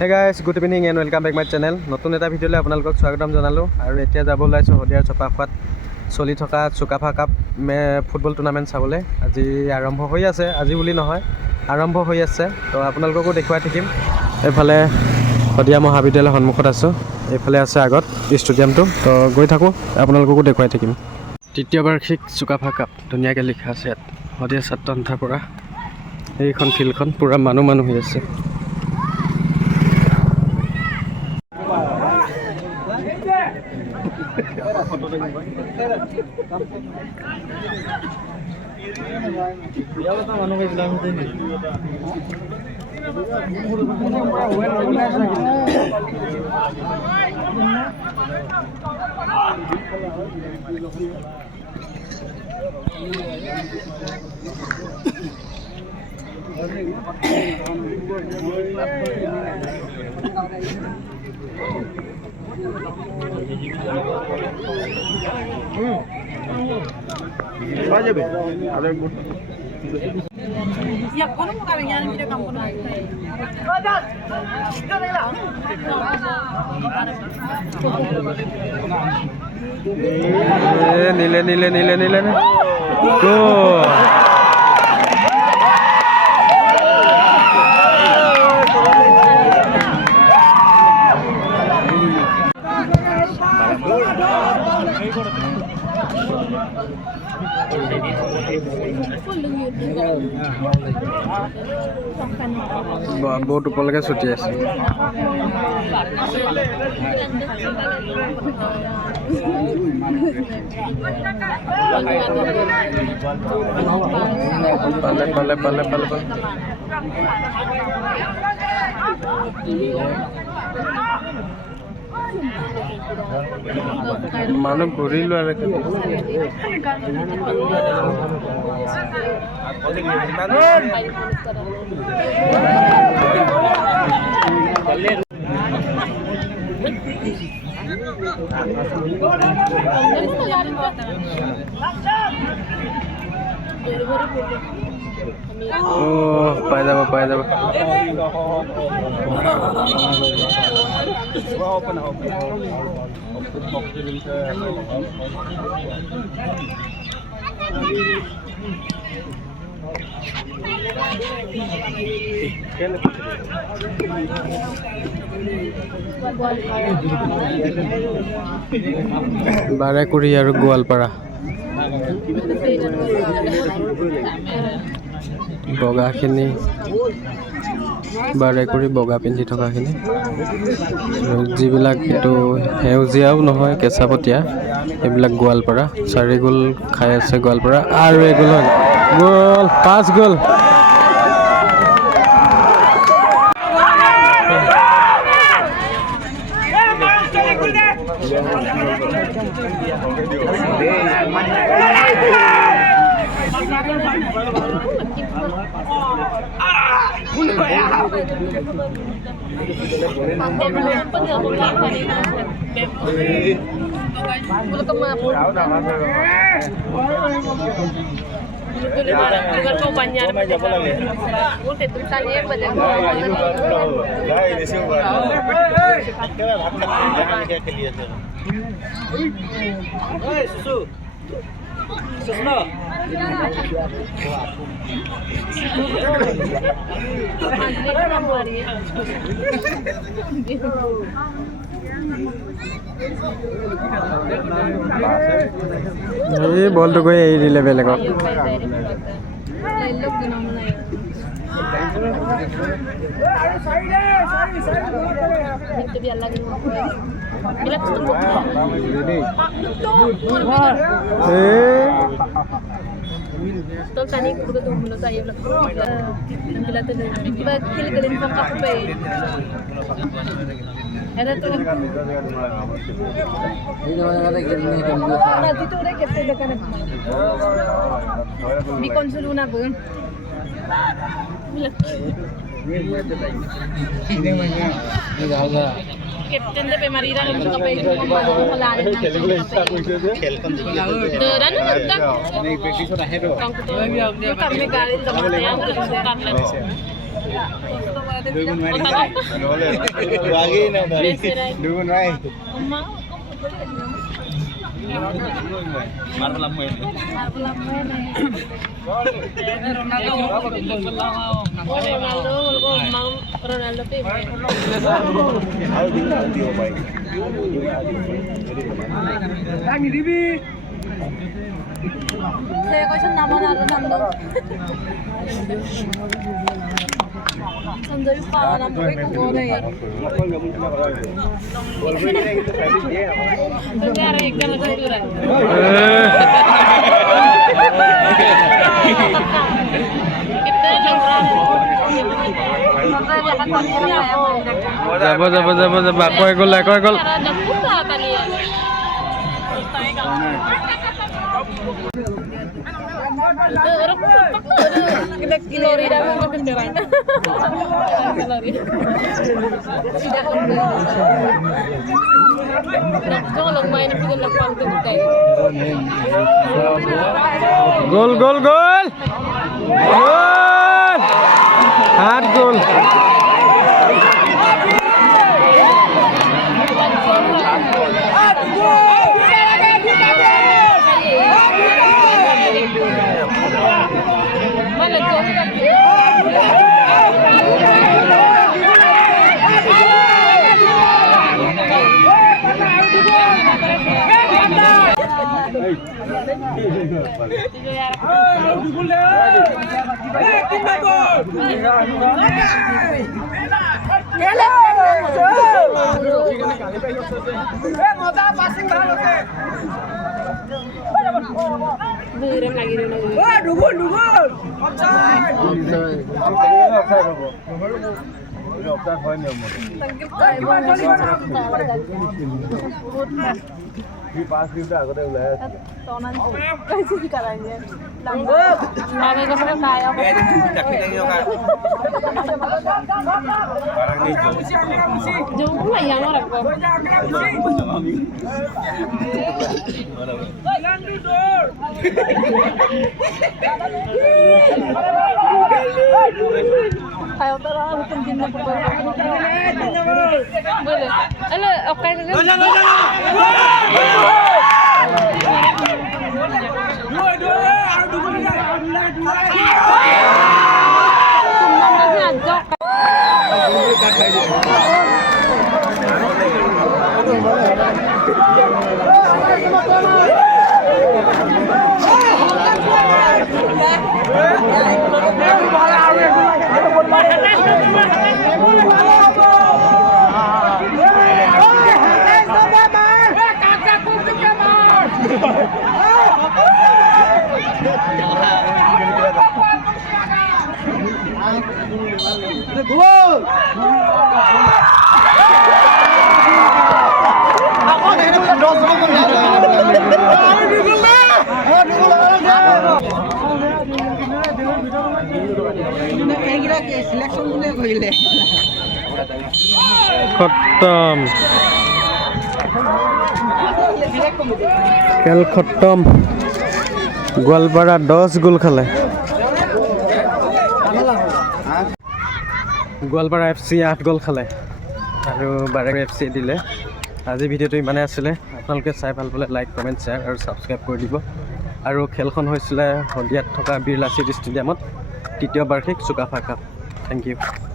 Hey guys, good evening and welcome back my channel. নতুন এটা ভিডিঅ'লৈ আপোনালোকক স্বাগতম জনালোঁ আৰু এতিয়া যাব ওলাইছোঁ শদিয়াৰ চপাখোৱাত চলি থকা চুকাফা কাপ ফুটবল টুৰ্ণামেণ্ট চাবলৈ। আজি আৰম্ভ হৈ আছে, আজি বুলি নহয় আৰম্ভ হৈ আছে। তো আপোনালোককো দেখুৱাই থাকিম। এইফালে শদিয়া মহাবিদ্যালয়ৰ সন্মুখত আছোঁ, এইফালে আছে আগত ষ্টেডিয়ামটো। তো গৈ থাকোঁ, আপোনালোককো দেখুৱাই থাকিম। তৃতীয় বাৰ্ষিক চুকাফা কাপ ধুনীয়াকৈ লিখা আছে ইয়াত, শদিয়া ছাত্ৰ সন্থাৰ পৰা। এইখন ফিল্ডখন পূৰা মানুহ হৈ আছে। নীলে বহুত ওপৰলৈকে ছুটি আছে। পালে মানুহ ঘূৰিলো আৰু পাই যাব বাৰেকুৰি আৰু গোৱালপাৰা। বগাখিনি বাৰেকুৰি বগা পিন্ধি থকাখিনি, যিবিলাক এইটো সেউজীয়াও নহয় কেঁচাপতীয়া, এইবিলাক গোৱালপাৰা। 4 গ'ল খাই আছে গোৱালপাৰা আৰু গ'ল 5 গ'ল। এই বলটো গৈ এৰি দিলে বেলেগক। Tol tani kudu tuh mulut saya bilang bila tuh bila kil gelin pangkap pe ada tuh ini mana ada gelin kan nanti tuh udah kita dekat di konsuluna bun bila ini mana ini ada captain दे पे मरीरा ने उसका पे को मला ने खेलकन तो रन तक नहीं प्रैक्टिस हो रहा है तो काम में गाड़ी चलाते हैं कर ले Saya kau cuma nama Ronaldo. Sampai lupa nama itu boleh ya. Enggak ada ikan keturunan. Kita jangan. যাব কয় গ'ল গোল গোল গোল 8 গোল Kayak orang hukum jinna boleh. Halo, oke खत्म खेल खत्म गोवालपारा 10 गोल खाले गोवालपारा FC 8 गोल खाले और बारे FC दिले আজি ভিডিওটো ইমানে আছিলে আপোনালোকে চাই ভাল পালে লাইক কমেন্ট শেয়ার আৰু সাবস্ক্ৰাইব কৰি দিব আৰু খেলখন হৈছিলে হদিয়াত থকা বিৰলা চিটি ষ্টেডিয়ামত তৃতীয় বাৰ্ষিক চুকাফা কাপ থ্যাংক ইউ